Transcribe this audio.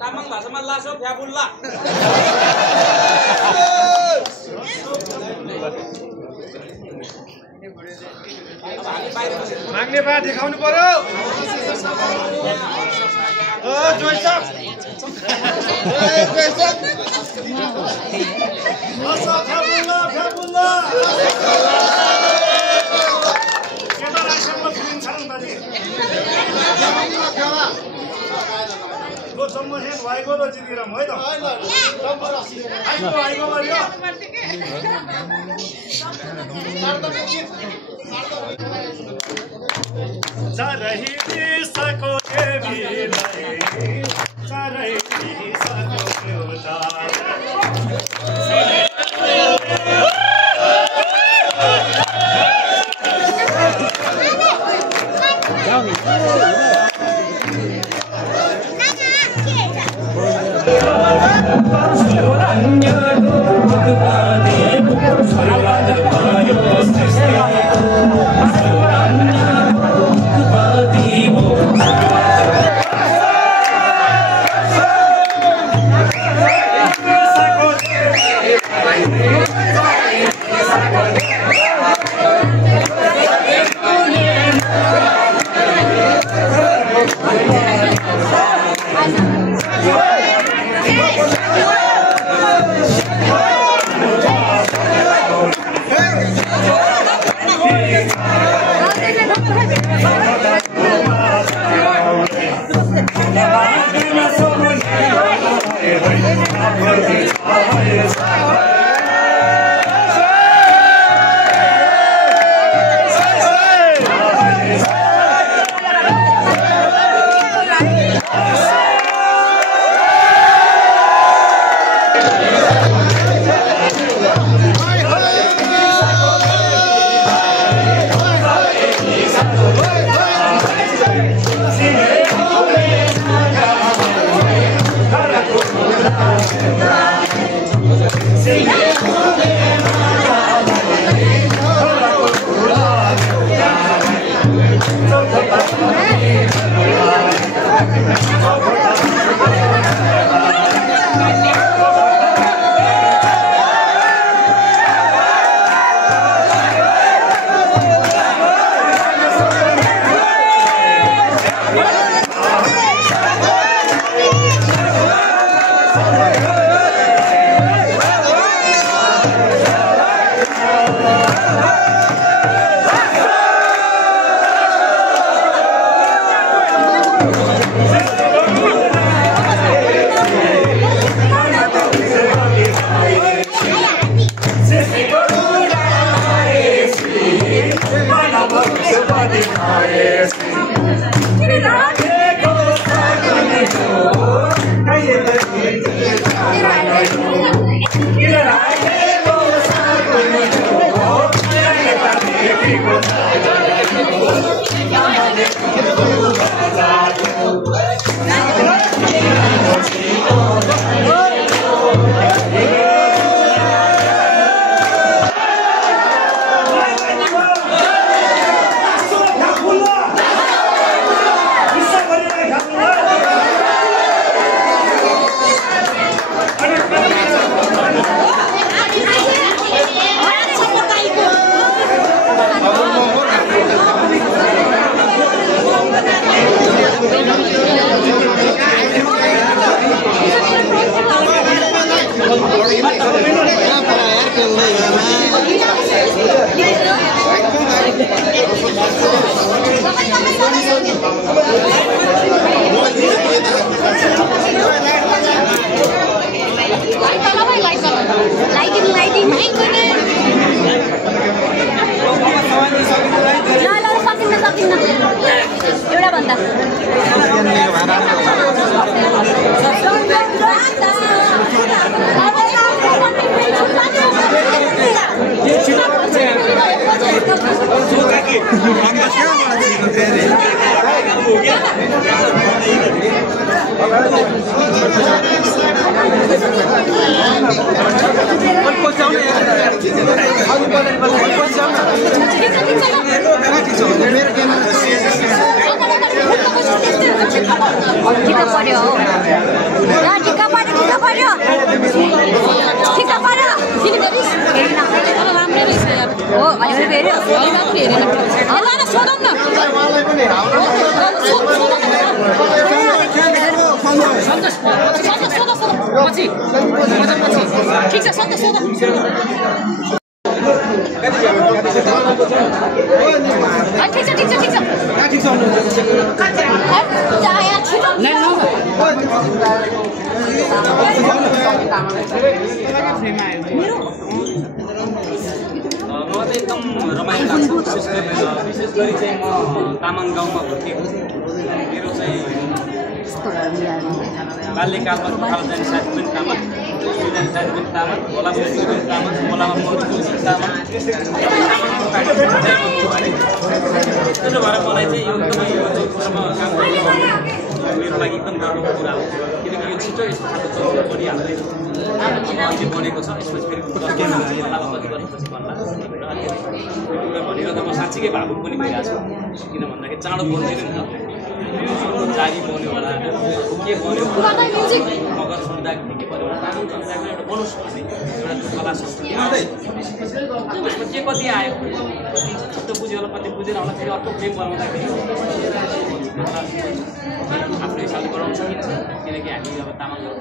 तामाङ भाषामा लासो फ्याबुल्ला माग्ने बा देखाउनु पर्यो जोइसक फ्याबुल्ला फ्याबुल्ला केटा राखेको फिल्म छन् दाजु को सम्मोहन भएको र जितिरम है त आइको गर्यो चारही दिशाको देवीलाई चारै दिशाको देउता Kita हो अहिले फेरि होइन फेरि ल सोधौँ न उहाँलाई पनि ठिक छ सोध सोध ठिक मलाई एकदम रमाइलो लाग्छ विशेष गरी चाहिँ म तामाङ गाउँमा हुर्केको मेरो चाहिँ बाल्यकालमा उठाउ जाने साथी पनि तामाङ जाने साथी पनि तामाङ होला पनि तामाङ खोलामा मरु पनि तामाङ त्यसो भएर मलाई चाहिँ यो एकदमै यो कुरामा काम गर्नु मेरो लागि एकदम गर्वको कुरा हो किनकि यो छिटो यस्तो खालको चौर बनिहाल्दैन अहिले बनेको छ यसपछि फेरि कति वर्षपछि भन्ला कुरा भनेर त म साँच्चीकै भावुक पनि भइरहेको छु किन भन्दाखेरि चाँडो बोल्दैन नि त जारी बन्यो होला के बन्यो मगर समुदायको के बन्यो होला तामाङ समुदायको एउटा बनोस् भन्ने एउटा कला संस्कृति त्यसमा के कति आयो कति छिटो बुझ्यो होला कति बुझेर होला फेरि अर्को फ्रेम बनाउँदाखेरि आफ्नो हिसाबले गराउन सकिन्छ किनकि हामी अब तामाङहरू